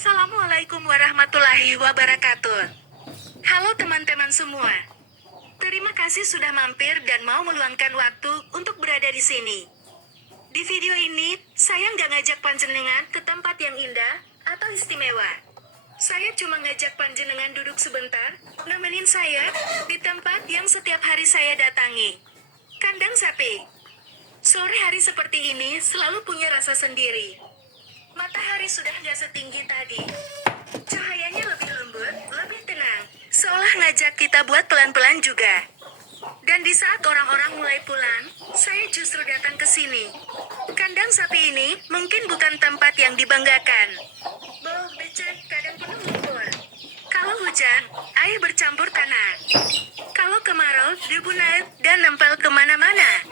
Assalamualaikum warahmatullahi wabarakatuh. Halo teman-teman semua. Terima kasih sudah mampir dan mau meluangkan waktu untuk berada di sini. Di video ini, saya nggak ngajak panjenengan ke tempat yang indah atau istimewa. Saya cuma ngajak panjenengan duduk sebentar, nemenin saya di tempat yang setiap hari saya datangi. Kandang sapi. Sore hari seperti ini selalu punya rasa sendiri. Matahari sudah nggak setinggi tadi. Cahayanya lebih lembut, lebih tenang. Seolah ngajak kita buat pelan-pelan juga. Dan di saat orang-orang mulai pulang, saya justru datang ke sini. Kandang sapi ini mungkin bukan tempat yang dibanggakan. Bau becek kadang penuh lumpur. Kalau hujan, air bercampur tanah. Kalau kemarau, debu naik dan nempel kemana-mana.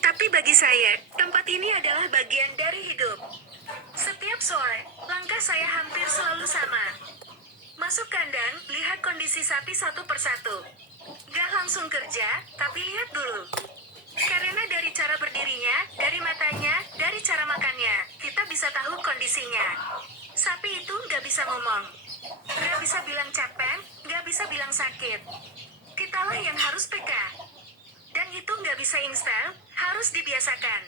Tapi bagi saya, tempat ini adalah bagian dari hidup. Setiap sore, langkah saya hampir selalu sama. Masuk kandang, lihat kondisi sapi satu persatu. Gak langsung kerja, tapi lihat dulu. Karena dari cara berdirinya, dari matanya, dari cara makannya, kita bisa tahu kondisinya. Sapi itu gak bisa ngomong. Gak bisa bilang capek, gak bisa bilang sakit. Kitalah yang harus peka. Dan itu gak bisa instan, harus dibiasakan.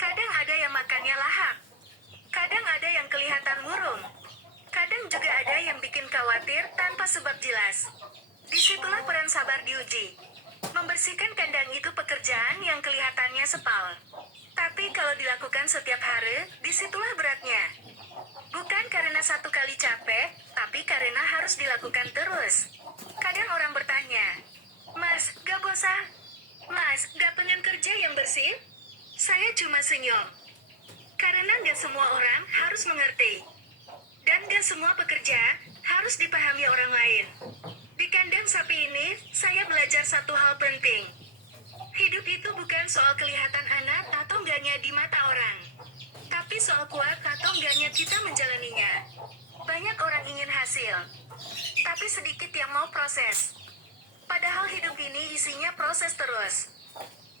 Kadang ada yang makannya lahap. Kadang ada yang kelihatan murung. Kadang juga ada yang bikin khawatir tanpa sebab jelas. Disitulah peran sabar diuji. Membersihkan kandang itu pekerjaan yang kelihatannya sepal. Tapi kalau dilakukan setiap hari, disitulah beratnya. Bukan karena satu kali capek, tapi karena harus dilakukan terus. Kadang orang bertanya, "Mas, gak bosan? Mas, gak pengen kerja yang bersih?" Saya cuma senyum. Karena gak semua orang harus mengerti. Dan gak semua pekerja harus dipahami orang lain. Di kandang sapi ini, saya belajar satu hal penting. Hidup itu bukan soal kelihatan anak atau enggaknya di mata orang. Tapi soal kuat atau enggaknya kita menjalaninya. Banyak orang ingin hasil. Tapi sedikit yang mau proses. Padahal hidup ini isinya proses terus.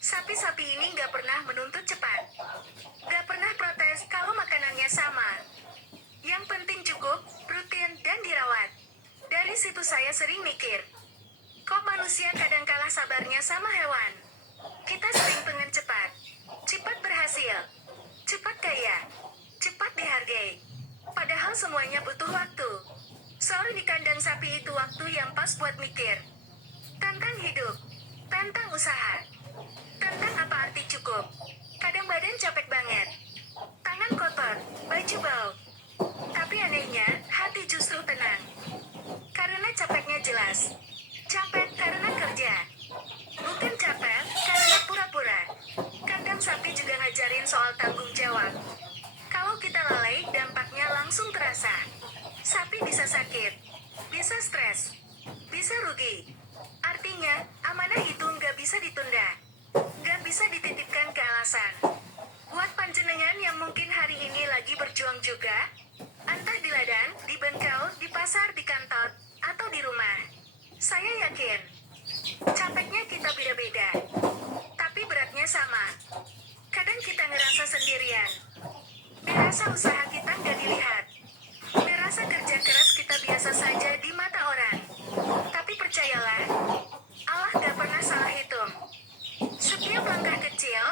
Sapi-sapi ini gak pernah menuntut cepat. Gak pernah protes kalau makanannya sama. Yang penting cukup, rutin, dan dirawat. Dari situ saya sering mikir. Kok manusia kadang kalah sabarnya sama hewan? Kita sering pengen cepat. Cepat berhasil. Cepat kaya. Cepat dihargai. Padahal semuanya butuh waktu. Sore di kandang sapi itu waktu yang pas buat mikir. Tantang hidup. Tantang usaha. Tentang apa arti cukup. Kadang badan capek banget. Tangan kotor, baju bau. Tapi anehnya, hati justru tenang. Karena capeknya jelas. Capek karena kerja. Bukan capek karena pura-pura. Kandang sapi juga ngajarin soal tanggung jawab. Kalau kita lalai, dampaknya langsung terasa. Sapi bisa sakit. Bisa stres. Bisa rugi. Artinya, amanah itu nggak bisa ditunda. Gak bisa dititipkan ke alasan. Buat panjenengan yang mungkin hari ini lagi berjuang juga, entah di ladang, di bengkel, di pasar, di kantor, atau di rumah. Saya yakin, capeknya kita beda-beda, tapi beratnya sama. Kadang kita ngerasa sendirian. Ngerasa usaha kita nggak dilihat. Ngerasa kerja keras kita biasa saja di mata orang. Tapi percayalah, Allah gak pernah salah hitung. Setiap langkah kecil,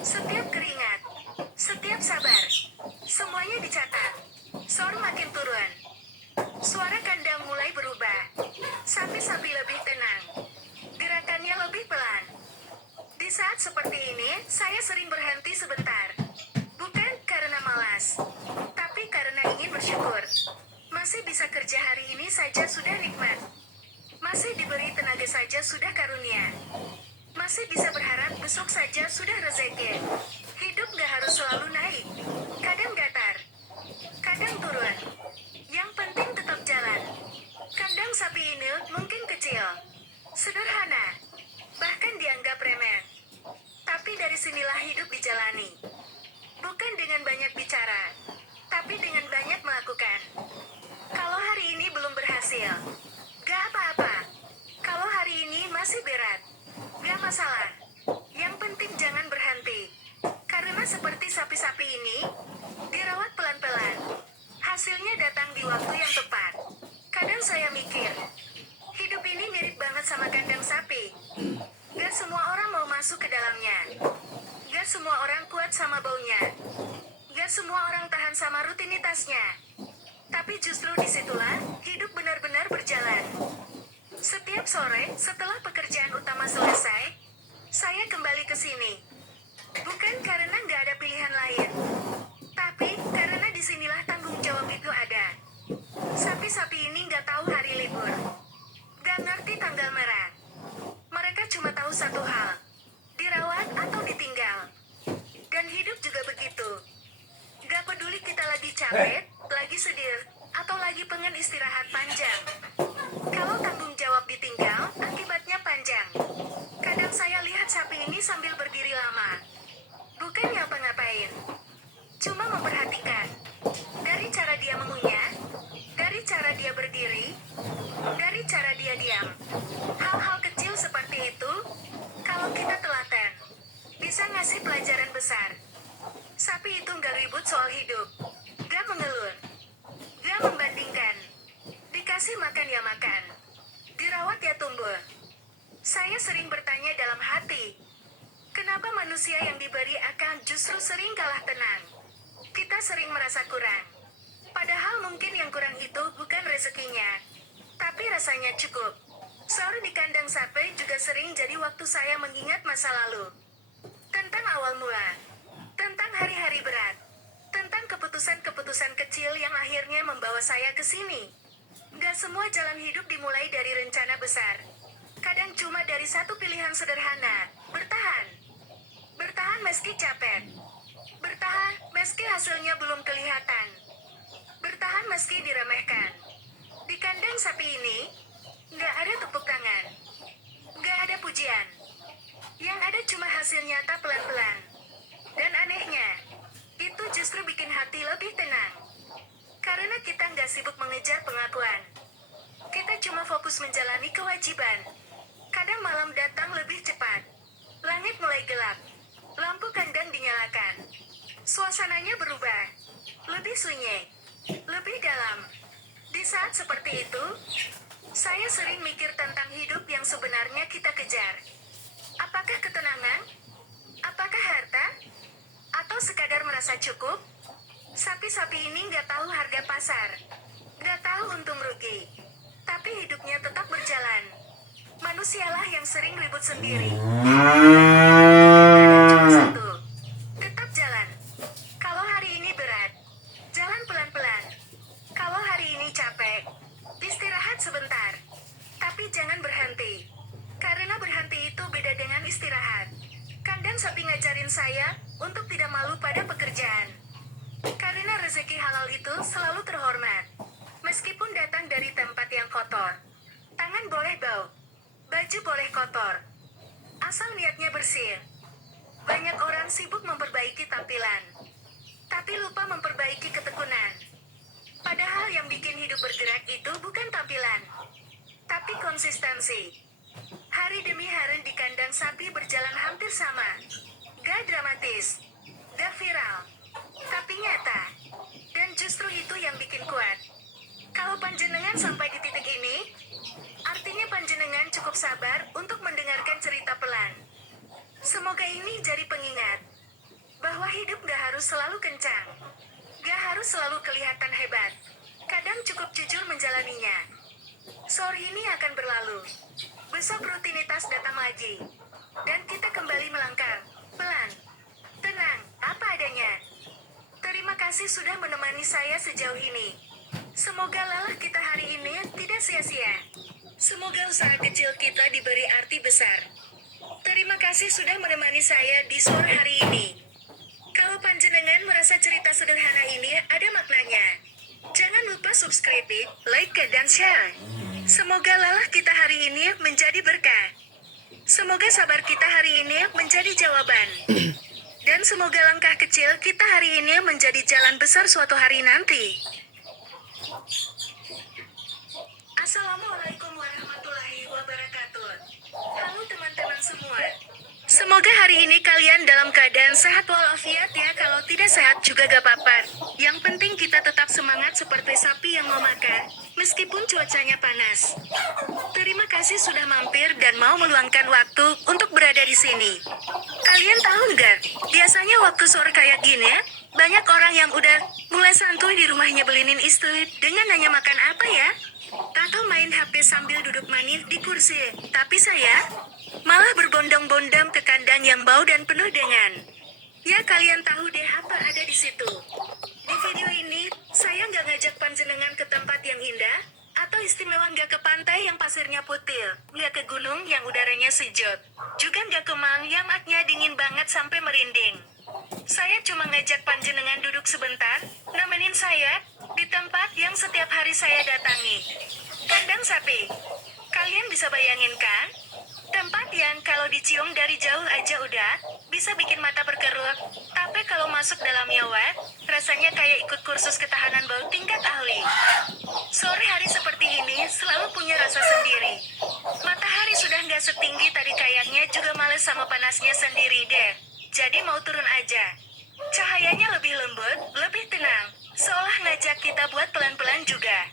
setiap keringat, setiap sabar, semuanya dicatat. Sor makin turun. Suara kandang mulai berubah. Sapi-sapi lebih tenang. Gerakannya lebih pelan. Di saat seperti ini, saya sering berhenti sebentar. Bukan karena malas, tapi karena ingin bersyukur. Masih bisa kerja hari ini saja sudah nikmat. Masih diberi tenaga saja sudah karunia. Masih bisa berharap besok saja sudah rezeki. Hidup gak harus selalu naik. Kadang datar. Kadang turun. Yang penting tetap jalan. Kandang sapi ini mungkin kecil. Sederhana. Bahkan dianggap remeh. Tapi dari sinilah hidup dijalani. Bukan dengan banyak bicara. Tapi dengan banyak melakukan. Kalau hari ini belum berhasil, gak apa-apa. Kalau hari ini masih berat, gak masalah. Yang penting jangan berhenti. Karena seperti sapi-sapi ini, dirawat pelan-pelan. Akhirnya datang di waktu yang tepat. Kadang saya mikir, hidup ini mirip banget sama kandang sapi. Gak semua orang mau masuk ke dalamnya. Gak semua orang kuat sama baunya. Gak semua orang tahan sama rutinitasnya. Tapi justru disitulah hidup benar-benar berjalan. Setiap sore, setelah pekerjaan utama selesai, saya kembali ke sini. Bukan karena nggak ada pilihan lain, tapi karena disinilah tanggung jawab itu ada. Sapi-sapi ini nggak tahu hari libur, nggak ngerti tanggal merah. Mereka cuma tahu satu hal, dirawat atau ditinggal. Dan hidup juga begitu. Nggak peduli kita lagi capek, lagi sedih, atau lagi pengen istirahat panjang. Kalau tanggung jawab ditinggal, akibatnya panjang. Kadang saya lihat sapi ini sambil berdiri lama. Bukan ngapa-ngapain, cuma memperhatikan. Dari cara dia mengunyah, dari cara dia berdiri, dari cara dia diam. Hal-hal kecil seperti itu, kalau kita telaten, bisa ngasih pelajaran besar. Sapi itu nggak ribut soal hidup, nggak mengeluh, nggak membandingkan. Dikasih makan ya makan, dirawat ya tumbuh. Saya sering bertanya dalam hati, kenapa manusia yang diberi akal justru sering kalah tenang? Kita sering merasa kurang. Padahal mungkin yang kurang itu bukan rezekinya, tapi rasanya cukup. Sore di kandang sapi juga sering jadi waktu saya mengingat masa lalu. Tentang awal mula, tentang hari-hari berat, tentang keputusan-keputusan kecil yang akhirnya membawa saya ke sini. Gak semua jalan hidup dimulai dari rencana besar. Kadang cuma dari satu pilihan sederhana, bertahan. Bertahan meski capek. Bertahan meski hasilnya belum kelihatan. Bertahan meski diremehkan. Di kandang sapi ini, nggak ada tepuk tangan. Nggak ada pujian. Yang ada cuma hasil nyata pelan-pelan. Dan anehnya, itu justru bikin hati lebih tenang. Karena kita nggak sibuk mengejar pengakuan. Kita cuma fokus menjalani kewajiban. Kadang malam datang lebih cepat. Langit mulai gelap. Lampu kandang dinyalakan. Suasananya berubah. Lebih sunyi. Lebih dalam. Di saat seperti itu, saya sering mikir tentang hidup yang sebenarnya kita kejar. Apakah ketenangan? Apakah harta? Atau sekadar merasa cukup? Sapi-sapi ini nggak tahu harga pasar. Nggak tahu untung rugi. Tapi hidupnya tetap berjalan. Manusialah yang sering ribut sendiri. Cuma satu. Tetap jalan. Kalau hari ini berat, jalan pelan-pelan. Kalau hari ini capek, istirahat sebentar. Tapi jangan berhenti. Karena berhenti itu beda dengan istirahat. Kandang sapi ngajarin saya untuk tidak malu pada pekerjaan. Karena rezeki halal itu selalu terhormat. Meskipun datang dari tempat yang kotor. Tangan boleh bau. Baju boleh kotor. Asal niatnya bersih. Banyak orang sibuk memperbaiki tampilan. Tapi lupa memperbaiki ketekunan. Padahal yang bikin hidup bergerak itu bukan tampilan. Tapi konsistensi. Hari demi hari di kandang sapi berjalan hampir sama. Gak dramatis. Gak viral. Tapi nyata. Dan justru itu yang bikin kuat. Kalau panjenengan sampai di titik ini, artinya panjenengan cukup sabar untuk mendengarkan cerita pelan. Semoga ini jadi pengingat bahwa hidup gak harus selalu kencang. Gak harus selalu kelihatan hebat. Kadang cukup jujur menjalaninya. Sore ini akan berlalu. Besok rutinitas datang lagi. Dan kita kembali melangkah. Pelan. Tenang, apa adanya. Terima kasih sudah menemani saya sejauh ini. Semoga lelah kita hari ini tidak sia-sia. Semoga usaha kecil kita diberi arti besar. Terima kasih sudah menemani saya di sore hari ini. Kalau panjenengan merasa cerita sederhana ini ada maknanya, jangan lupa subscribe, like, dan share. Semoga lelah kita hari ini menjadi berkah. Semoga sabar kita hari ini menjadi jawaban. Dan semoga langkah kecil kita hari ini menjadi jalan besar suatu hari nanti. Assalamualaikum warahmatullahi wabarakatuh. Halo teman-teman semua. Semoga hari ini kalian dalam keadaan sehat walafiat ya. Kalau tidak sehat juga gak apa-apa. Yang penting kita tetap semangat seperti sapi yang mau makan, meskipun cuacanya panas. Terima kasih sudah mampir dan mau meluangkan waktu untuk berada di sini. Kalian tahu nggak, biasanya waktu sore kayak gini, banyak orang yang udah mulai santuy di rumahnya belinin istri dengan nanya makan apa ya? Atau main HP sambil duduk manis di kursi. Tapi saya malah berbondong-bondong ke kandang yang bau dan penuh dengan... Ya kalian tahu deh apa ada di situ. Di video ini, saya nggak ngajak panjenengan ke tempat yang indah, atau istimewa nggak ke pantai yang pasirnya putih, nggak ke gunung yang udaranya sejuk, juga nggak ke Mang yang maknya dingin banget sampai merinding. Saya cuma ngajak panjenengan duduk sebentar, nemenin saya, di tempat yang setiap hari saya datangi. Kandang sapi. Kalian bisa bayangin kan? Tempat yang kalau dicium dari jauh aja udah bisa bikin mata berkerut, tapi kalau masuk dalamnya rasanya kayak ikut kursus ketahanan bau tingkat ahli. Sore hari seperti ini selalu punya rasa sendiri. Matahari sudah nggak setinggi tadi kayaknya juga males sama panasnya sendiri deh. Jadi mau turun aja. Cahayanya lebih lembut, lebih tenang, seolah ngajak kita buat pelan-pelan juga.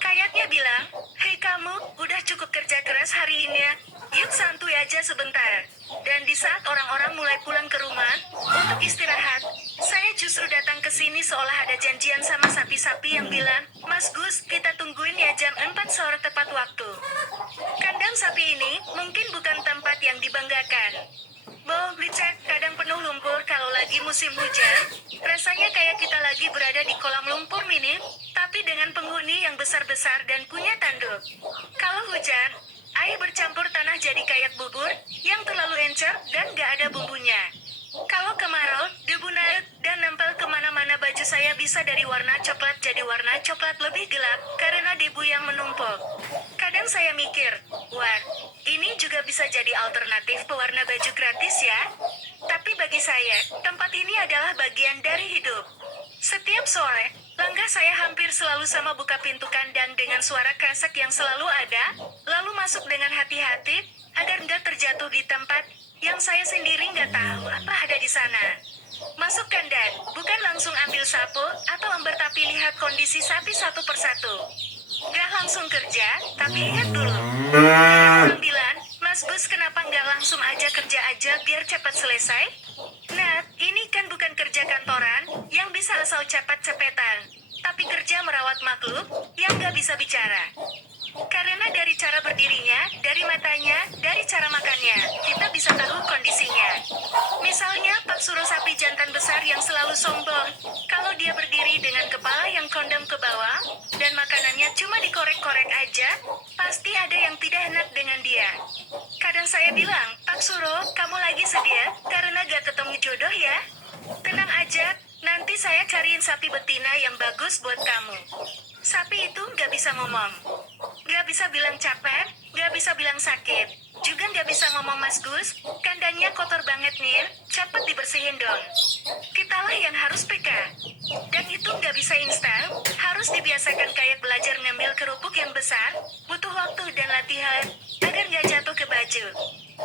Kayaknya bilang, hei kamu, udah cukup kerja keras hari ini ya. Yuk santuy aja sebentar. Dan di saat orang-orang mulai pulang ke rumah untuk istirahat, saya justru datang ke sini seolah ada janjian sama sapi-sapi yang bilang, Mas Gus, kita tungguin ya jam 4 sore tepat waktu. Kandang sapi ini mungkin bukan tempat yang dibanggakan. Boh, licek, kadang penuh lumpur kalau lagi musim hujan. Rasanya kayak kita lagi berada di kolam lumpur mini, tapi dengan penghuni yang besar-besar dan punya tanduk. Kalau hujan, air bercampur tanah jadi kayak bubur, yang terlalu encer dan gak ada bumbunya. Kalau kemarau, debu naik dan nempel kemana-mana baju saya bisa dari warna coklat jadi warna coklat lebih gelap, karena debu yang menumpuk. Kadang saya mikir, wah, ini juga bisa jadi alternatif pewarna baju gratis ya. Tapi bagi saya, tempat ini adalah bagian dari hidup. Setiap sore, langkah saya hampir selalu sama buka pintu kandang dengan suara kresek yang selalu ada, lalu masuk dengan hati-hati, agar nggak terjatuh di tempat yang saya sendiri nggak tahu apa ada di sana. Masuk kandang, bukan langsung ambil sapu atau ember tapi lihat kondisi sapi satu persatu. Nggak langsung kerja, tapi lihat dulu. Orang bilang, Mas Gus kenapa nggak langsung aja kerja aja biar cepat selesai? Nah, ini kan bukan kerja kantoran, yang bisa asal cepet-cepetan. Tapi kerja merawat makhluk, yang nggak bisa bicara. Karena dari cara berdirinya, dari matanya, dari cara makannya, kita bisa tahu kondisinya. Misalnya, Pak Suruh sapi jantan besar yang selalu sombong. Kalau dia berdiri dengan kepala yang kondom ke bawah, dan makanannya cuma dikorek-korek aja, pasti ada yang tidak enak dengan dia. Kadang saya bilang, Pak Suruh, kamu lagi sedih karena gak ketemu jodoh ya? Tenang aja, nanti saya cariin sapi betina yang bagus buat kamu. Sapi itu gak bisa ngomong. Gak bisa bilang capek, gak bisa bilang sakit. Juga gak bisa ngomong Mas Gus, kandangnya kotor banget nih, cepet dibersihin dong. Kitalah yang harus peka. Dan itu gak bisa instan, harus dibiasakan kayak belajar ngambil kerupuk yang besar, butuh waktu dan latihan, agar gak jatuh ke baju.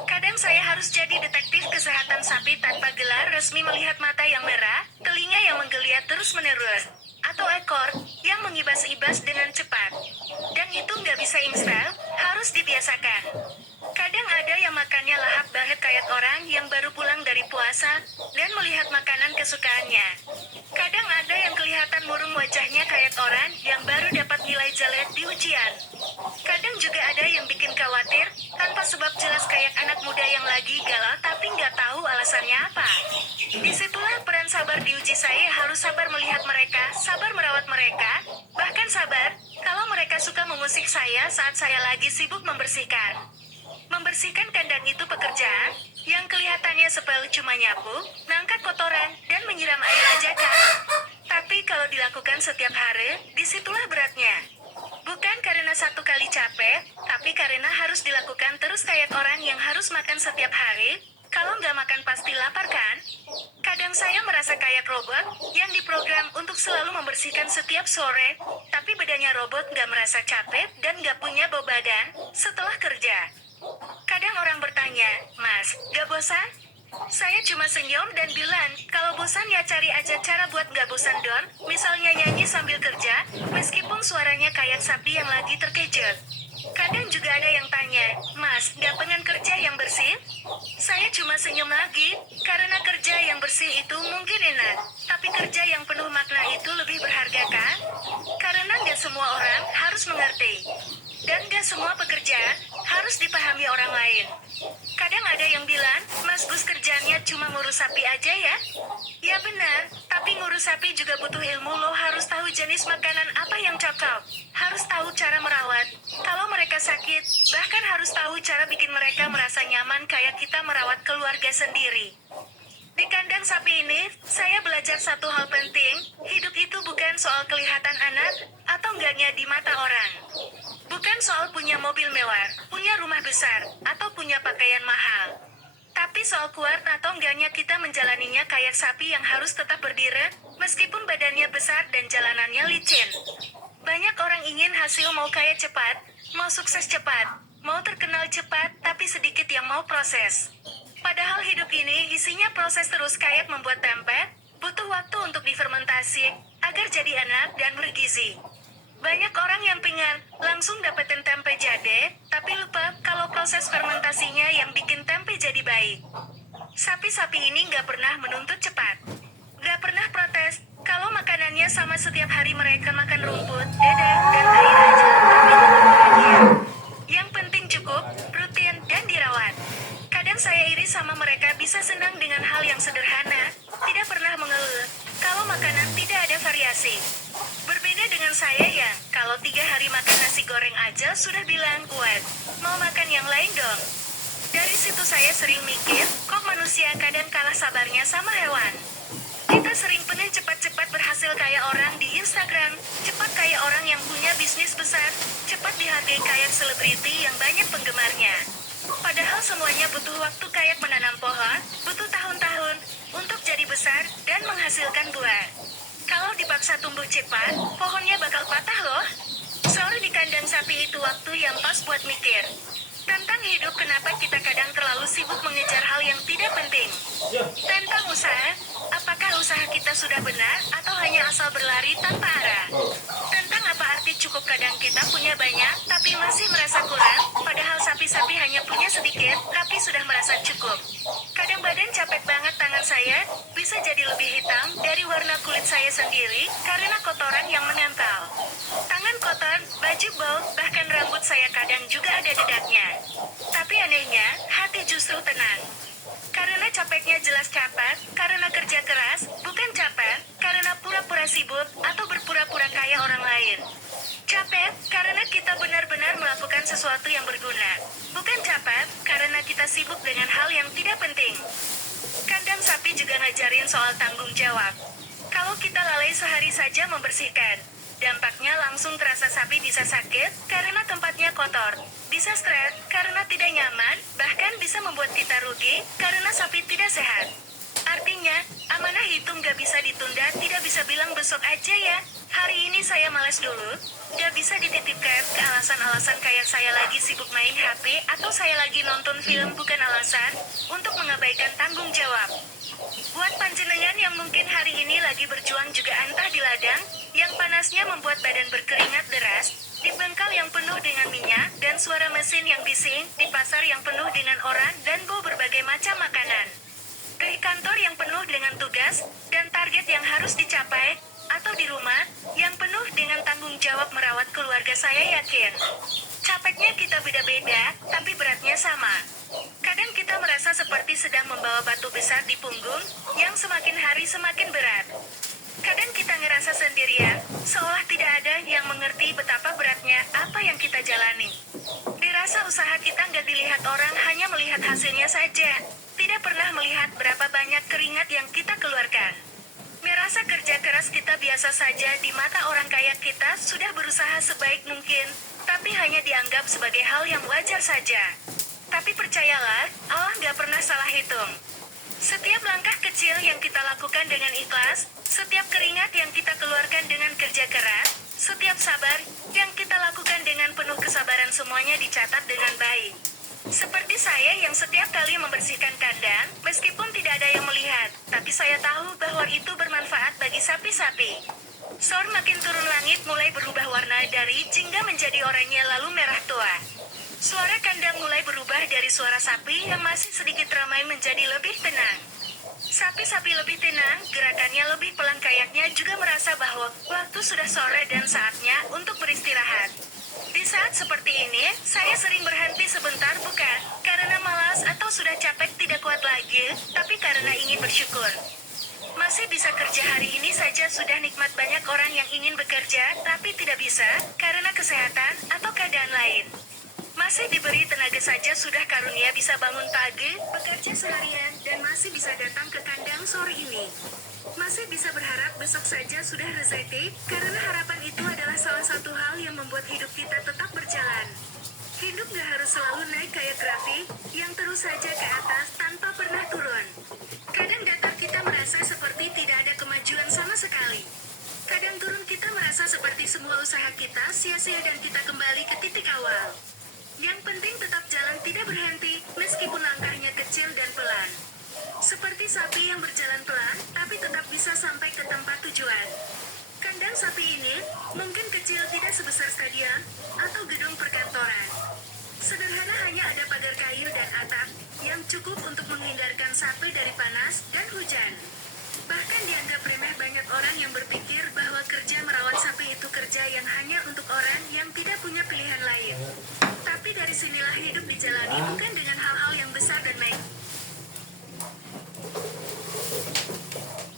Kadang saya harus jadi detektif kesehatan sapi tanpa gelar resmi melihat mata yang merah, telinga yang menggeliat terus-menerus, atau ekor yang mengibas-ibas dengan cepat. Dan itu nggak bisa instan, harus dibiasakan. Kadang ada yang makannya lahap banget kayak orang yang baru pulang dari puasa, dan melihat makanan kesukaannya. Kadang ada yang kelihatan murung wajahnya kayak orang yang baru dapat nilai jelek di ujian. Kadang juga ada yang bikin khawatir, tanpa sebab jelas kayak anak muda yang lagi galau tapi nggak tahu alasannya apa. Disitulah peran sabar diuji. Saya harus sabar melihat mereka, sabar merawat mereka, bahkan sabar kalau mereka suka mengusik saya saat saya lagi sibuk membersihkan. Membersihkan kandang itu pekerjaan yang kelihatannya sepele, cuma nyapu, ngangkat kotoran, dan menyiram air aja kan? Tapi kalau dilakukan setiap hari, disitulah beratnya. Bukan karena satu kali capek, tapi karena harus dilakukan terus kayak orang yang harus makan setiap hari. Kalau nggak makan pasti lapar kan? Kadang saya merasa kayak robot yang diprogram untuk selalu membersihkan setiap sore, tapi badannya robot nggak merasa capek dan nggak punya bau badan setelah kerja. Kadang orang bertanya, Mas, gak bosan? Saya cuma senyum dan bilang, kalau bosan ya cari aja cara buat nggak bosan Don. Misalnya nyanyi sambil kerja, meskipun suaranya kayak sapi yang lagi terkejut. Kadang juga ada yang tanya, Mas, nggak pengen kerja yang bersih? Saya cuma senyum lagi, karena kerja yang bersih itu mungkin enak. Tapi kerja yang penuh makna itu lebih berharga kan? Karena nggak semua orang harus mengerti. Dan nggak semua pekerjaan harus dipahami orang lain. Kadang ada yang bilang, Mas Gus kerjanya cuma ngurus sapi aja ya? Ya benar, tapi ngurus sapi juga butuh ilmu. Lo harus tahu jenis makanan apa yang cocok. Harus tahu cara merawat. Kalau mereka sakit, bahkan harus tahu cara bikin mereka merasa nyaman kayak kita merawat keluarga sendiri. Di kandang sapi ini, saya belajar satu hal penting, hidup itu bukan soal kelihatan anak, atau enggaknya di mata orang. Bukan soal punya mobil mewah, punya rumah besar, atau punya pakaian mahal. Tapi soal kuat atau enggaknya kita menjalaninya kayak sapi yang harus tetap berdiri, meskipun badannya besar dan jalanannya licin. Banyak orang ingin hasil mau kaya cepat, mau sukses cepat, mau terkenal cepat, tapi sedikit yang mau proses. Padahal hidup ini isinya proses terus kayak membuat tempe, butuh waktu untuk difermentasi, agar jadi enak dan bergizi. Banyak orang yang pengen langsung dapetin tempe jadi, tapi lupa kalau proses fermentasinya yang bikin tempe jadi baik. Sapi-sapi ini nggak pernah menuntut cepat. Nggak pernah protes, kalau makanannya sama setiap hari mereka makan rumput, dedek, dan air aja, tapi tetap bahagia. Yang penting cukup, rutin, dan dirawat. Kadang saya iri sama mereka bisa senang dengan hal yang sederhana, tidak pernah mengeluh, kalau makanan tidak ada variasi. Berbeda dengan saya yang, kalau 3 hari makan nasi goreng aja sudah bilang kuat. Mau makan yang lain dong. Dari situ saya sering mikir, kok manusia kadang kalah sabarnya sama hewan. Kita sering pengen cepat-cepat berhasil kayak orang di Instagram, cepat kayak orang yang punya bisnis besar, cepat dihargai kayak selebriti yang banyak penggemarnya. Padahal semuanya butuh waktu kayak menanam pohon, butuh tahun-tahun, untuk jadi besar, dan menghasilkan buah. Kalau dipaksa tumbuh cepat, pohonnya bakal patah loh. Sore di kandang sapi itu waktu yang pas buat mikir. Tentang hidup kenapa kita kadang terlalu sibuk mengejar hal yang tidak penting. Tentang usaha, apakah usaha kita sudah benar atau hanya asal berlari tanpa arah. Tentang apa arti cukup kadang kita punya banyak tapi masih merasa kurang, padahal sapi-sapi hanya punya sedikit tapi sudah merasa cukup. Kadang badan capek banget tangan saya, bisa jadi lebih hitam dari warna kulit saya sendiri karena kotoran yang menempel. Tangan kotor, baju bau, bahkan rambut saya kadang juga ada dedaknya. Tapi anehnya, hati justru tenang. Karena capeknya jelas capek, karena kerja keras, bukan capek, karena pura-pura sibuk, atau berpura-pura kaya orang lain. Capek, karena kita benar-benar melakukan sesuatu yang berguna. Bukan capek, karena kita sibuk dengan hal yang tidak penting. Kandang sapi juga ngajarin soal tanggung jawab. Kalau kita lalai sehari saja membersihkan, dampaknya langsung terasa. Sapi bisa sakit karena tempatnya kotor, bisa stres karena tidak nyaman, bahkan bisa membuat kita rugi karena sapi tidak sehat. Artinya, amanah itu nggak bisa ditunda, tidak bisa bilang besok aja ya. Hari ini saya malas dulu, nggak bisa dititipkan ke alasan-alasan kayak saya lagi sibuk main HP atau saya lagi nonton film, bukan alasan untuk mengabaikan tanggung jawab. Buat panjenengan yang mungkin hari ini lagi berjuang juga entah di ladang, yang panasnya membuat badan berkeringat deras, di bengkel yang penuh dengan minyak, dan suara mesin yang bising, di pasar yang penuh dengan orang dan bau berbagai macam makanan. Di kantor yang penuh dengan tugas, dan target yang harus dicapai, atau di rumah, yang penuh dengan tanggung jawab merawat keluarga. Saya yakin, capeknya kita beda-beda, tapi beratnya sama. Kadang kita merasa seperti sedang membawa batu besar di punggung, yang semakin hari semakin berat. Kadang kita ngerasa sendirian, seolah tidak ada yang mengerti betapa beratnya apa yang kita jalani. Dirasa usaha kita nggak dilihat orang, hanya melihat hasilnya saja. Tidak pernah melihat berapa banyak keringat yang kita keluarkan. Merasa kerja keras kita biasa saja di mata orang kaya. Kita sudah berusaha sebaik mungkin, tapi hanya dianggap sebagai hal yang wajar saja. Tapi percayalah, Allah nggak pernah salah hitung. Setiap langkah kecil yang kita lakukan dengan ikhlas, setiap keringat yang kita keluarkan dengan kerja keras, setiap sabar yang kita lakukan dengan penuh kesabaran, semuanya dicatat dengan baik. Seperti saya yang setiap kali membersihkan kandang, meskipun tidak ada yang melihat, tapi saya tahu bahwa itu bermanfaat bagi sapi-sapi. Sor makin turun langit mulai berubah warna dari jingga menjadi oranye lalu merah tua. Suara kandang mulai berubah dari suara sapi yang masih sedikit ramai menjadi lebih tenang. Sapi-sapi lebih tenang, gerakannya lebih pelan kayaknya juga merasa bahwa waktu sudah sore dan saatnya untuk beristirahat. Di saat seperti ini, saya sering berhenti sebentar bukan karena malas atau sudah capek tidak kuat lagi, tapi karena ingin bersyukur. Masih bisa kerja hari ini saja sudah nikmat. Banyak orang yang ingin bekerja, tapi tidak bisa, karena kesehatan, atau keadaan lain. Masih diberi tenaga saja sudah karunia bisa bangun pagi, bekerja seharian, dan masih bisa datang ke kandang sore ini. Masih bisa berharap besok saja sudah rezeki, karena harapan itu adalah salah satu hal yang membuat hidup kita tetap berjalan. Hidup gak harus selalu naik kayak grafik, yang terus saja ke atas tanpa pernah turun. Kadang datar kita merasa seperti tidak ada kemajuan sama sekali. Kadang turun kita merasa seperti semua usaha kita sia-sia dan kita kembali ke titik awal. Yang penting tetap jalan tidak berhenti, meskipun langkahnya kecil dan pelan. Seperti sapi yang berjalan pelan, tapi tetap bisa sampai ke tempat tujuan. Kandang sapi ini, mungkin kecil tidak sebesar stadion, atau gedung perkantoran. Sederhana hanya ada pagar kayu dan atap, yang cukup untuk menghindarkan sapi dari panas dan hujan. Bahkan dianggap remeh banyak orang yang berpikir bahwa kerja merawat sapi itu kerja yang hanya untuk orang yang tidak punya pilihan lain. Tapi dari sinilah hidup dijalani bukan dengan hal-hal yang besar dan mewah.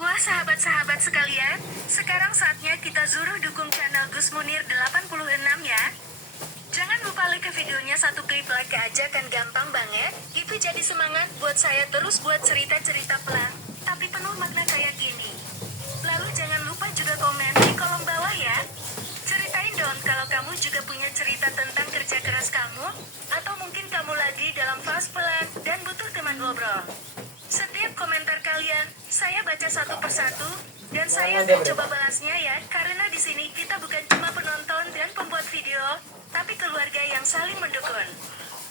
Wah sahabat-sahabat sekalian, sekarang saatnya kita suruh dukung channel Gus Munir 86 ya. Jangan lupa like videonya, satu klik like aja kan gampang banget. Itu jadi semangat buat saya terus buat cerita-cerita pelan, tapi penuh makna kayak gini. Lalu jangan lupa juga komen di kolom bawah ya. Ceritain dong kalau kamu juga punya cerita tentang kerja keras kamu, atau mungkin kamu lagi dalam fase pelan dan butuh teman ngobrol. Setiap komentar kalian, saya baca satu persatu, dan saya akan coba balasnya ya, karena di sini kita bukan cuma penonton dan pembuat video, tapi keluarga yang saling mendukung.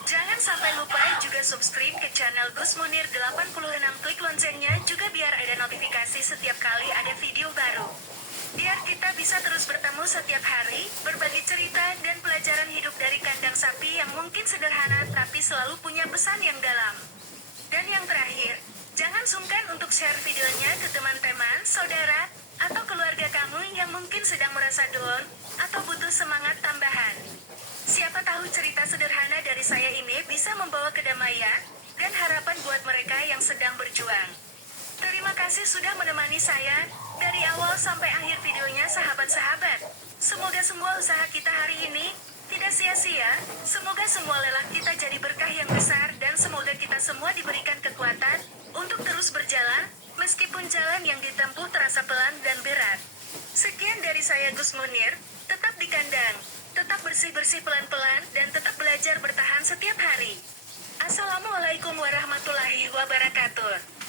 Jangan sampai lupa juga subscribe ke channel Gus Munir 86, klik loncengnya juga biar ada notifikasi setiap kali ada video baru. Biar kita bisa terus bertemu setiap hari, berbagi cerita dan pelajaran hidup dari kandang sapi yang mungkin sederhana tapi selalu punya pesan yang dalam. Dan yang terakhir, jangan sungkan untuk share videonya ke teman-teman, saudara, atau keluarga kamu yang mungkin sedang merasa down, atau butuh semangat tambahan. Siapa tahu cerita sederhana dari saya ini bisa membawa kedamaian, dan harapan buat mereka yang sedang berjuang. Terima kasih sudah menemani saya, dari awal sampai akhir videonya sahabat-sahabat. Semoga semua usaha kita hari ini tidak sia-sia, semoga semua lelah kita jadi berkah yang besar dan semoga kita semua diberikan kekuatan untuk terus berjalan, meskipun jalan yang ditempuh terasa pelan dan berat. Sekian dari saya Gus Munir, tetap di kandang, tetap bersih-bersih pelan-pelan dan tetap belajar bertahan setiap hari. Assalamualaikum warahmatullahi wabarakatuh.